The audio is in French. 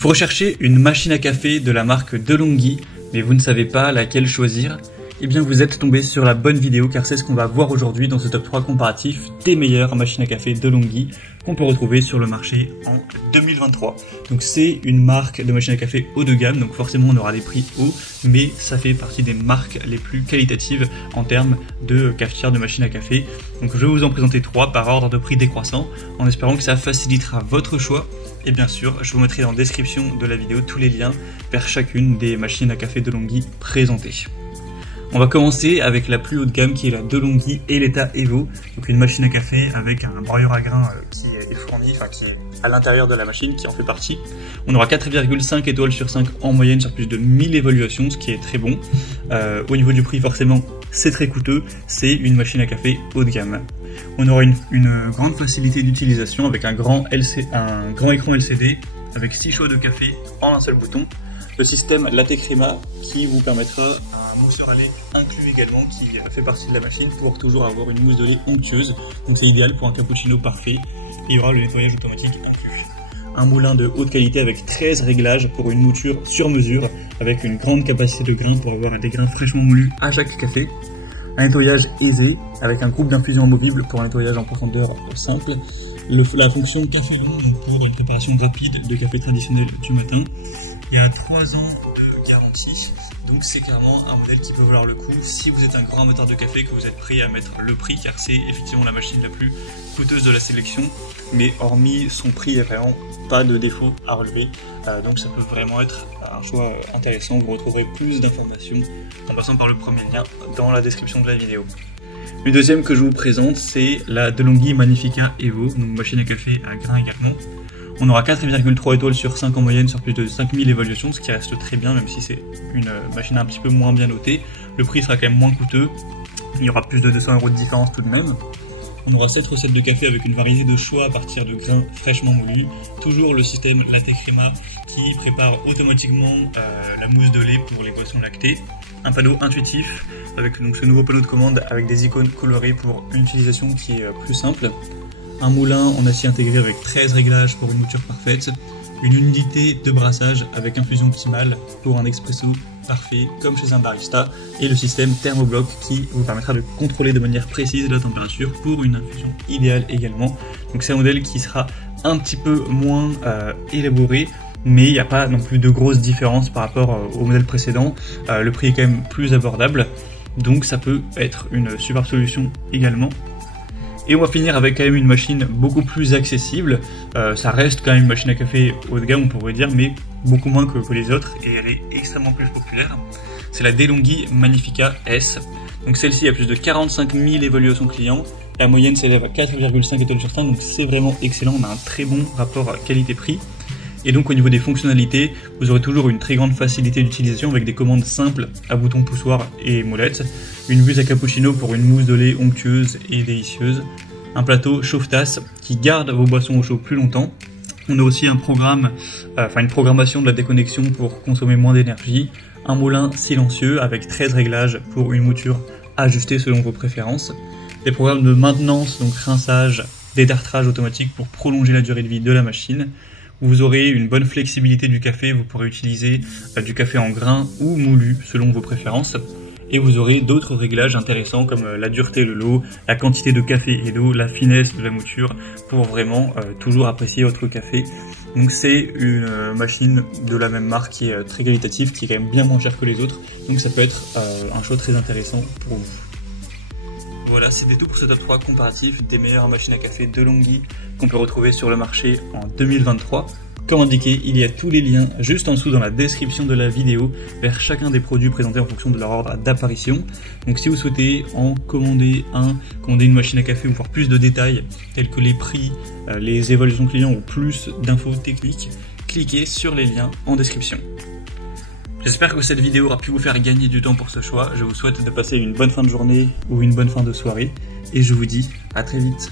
Vous recherchez une machine à café de la marque DeLonghi, mais vous ne savez pas laquelle choisir? Eh bien vous êtes tombé sur la bonne vidéo car c'est ce qu'on va voir aujourd'hui dans ce top 3 comparatif des meilleures machines à café DeLonghi qu'on peut retrouver sur le marché en 2023. Donc c'est une marque de machine à café haut de gamme, donc forcément on aura des prix hauts, mais ça fait partie des marques les plus qualitatives en termes de cafetière de machine à café. Donc je vais vous en présenter 3 par ordre de prix décroissant en espérant que ça facilitera votre choix. Et bien sûr, je vous mettrai dans la description de la vidéo tous les liens vers chacune des machines à café DeLonghi présentées. On va commencer avec la plus haut de gamme qui est la DeLonghi Eletta Evo, donc une machine à café avec un broyeur à grains qui est fourni, qui est à l'intérieur de la machine, qui en fait partie. On aura 4,5 étoiles sur 5 en moyenne sur plus de 1000 évaluations, ce qui est très bon. Au niveau du prix, forcément, c'est très coûteux, c'est une machine à café haut de gamme. On aura une grande facilité d'utilisation avec un grand écran LCD avec 6 chauds de café en un seul bouton. Le système Latte Crema qui vous permettra un mousseur à lait inclus également qui fait partie de la machine pour toujours avoir une mousse de lait onctueuse. Donc c'est idéal pour un cappuccino parfait. Et il y aura le nettoyage automatique inclus. Un moulin de haute qualité avec 13 réglages pour une mouture sur mesure avec une grande capacité de grains pour avoir des grains fraîchement moulus à chaque café. Un nettoyage aisé avec un groupe d'infusion amovible pour un nettoyage en profondeur simple. La fonction café long pour une préparation rapide de café traditionnel du matin. Il y a 3 ans de garantie, donc c'est clairement un modèle qui peut valoir le coup si vous êtes un grand amateur de café, que vous êtes prêt à mettre le prix, car c'est effectivement la machine la plus coûteuse de la sélection, mais hormis son prix, il n'y a vraiment pas de défaut à relever, donc ça peut vraiment être un choix intéressant. Vous retrouverez plus d'informations en passant par le premier lien dans la description de la vidéo. Le deuxième que je vous présente, c'est la DeLonghi Magnifica Evo, donc machine à café à grains également. On aura 4,3 étoiles sur 5 en moyenne sur plus de 5000 évaluations, ce qui reste très bien même si c'est une machine un petit peu moins bien notée. Le prix sera quand même moins coûteux, il y aura plus de 200 € de différence tout de même. On aura 7 recettes de café avec une variété de choix à partir de grains fraîchement moulus. Toujours le système Latte Crema qui prépare automatiquement la mousse de lait pour les boissons lactées. Un panneau intuitif avec donc ce nouveau panneau de commande avec des icônes colorées pour une utilisation qui est plus simple. Un moulin en acier intégré avec 13 réglages pour une mouture parfaite. Une unité de brassage avec infusion optimale pour un expresso parfait comme chez un barista. Et le système thermobloc qui vous permettra de contrôler de manière précise la température pour une infusion idéale également. Donc c'est un modèle qui sera un petit peu moins élaboré, mais il n'y a pas non plus de grosses différences par rapport au modèle précédent. Le prix est quand même plus abordable, donc ça peut être une super solution également. Et on va finir avec quand même une machine beaucoup plus accessible. Ça reste quand même une machine à café haut de gamme, on pourrait dire, mais beaucoup moins que les autres, et elle est extrêmement plus populaire. C'est la DeLonghi Magnifica S. Donc celle-ci a plus de 45 000 évaluations clients. La moyenne s'élève à 4,5 étoiles sur 5, donc c'est vraiment excellent. On a un très bon rapport qualité-prix. Et donc au niveau des fonctionnalités, vous aurez toujours une très grande facilité d'utilisation avec des commandes simples à bouton poussoir et molette, une buse à cappuccino pour une mousse de lait onctueuse et délicieuse, un plateau chauffe-tasse qui garde vos boissons au chaud plus longtemps. On a aussi une programmation de la déconnexion pour consommer moins d'énergie, un moulin silencieux avec 13 réglages pour une mouture ajustée selon vos préférences, des programmes de maintenance, donc rinçage, détartrage automatique pour prolonger la durée de vie de la machine. Vous aurez une bonne flexibilité du café, vous pourrez utiliser du café en grains ou moulu selon vos préférences. Et vous aurez d'autres réglages intéressants comme la dureté de l'eau, la quantité de café et d'eau, la finesse de la mouture pour vraiment toujours apprécier votre café. Donc c'est une machine de la même marque qui est très qualitative, qui est quand même bien moins chère que les autres. Donc ça peut être un choix très intéressant pour vous. Voilà, c'était tout pour ce top 3 comparatif des meilleures machines à café DeLonghi qu'on peut retrouver sur le marché en 2023. Comme indiqué, il y a tous les liens juste en dessous dans la description de la vidéo vers chacun des produits présentés en fonction de leur ordre d'apparition. Donc si vous souhaitez en commander une machine à café ou voir plus de détails tels que les prix, les évaluations clients ou plus d'infos techniques, cliquez sur les liens en description. J'espère que cette vidéo aura pu vous faire gagner du temps pour ce choix. Je vous souhaite de passer une bonne fin de journée ou une bonne fin de soirée et je vous dis à très vite.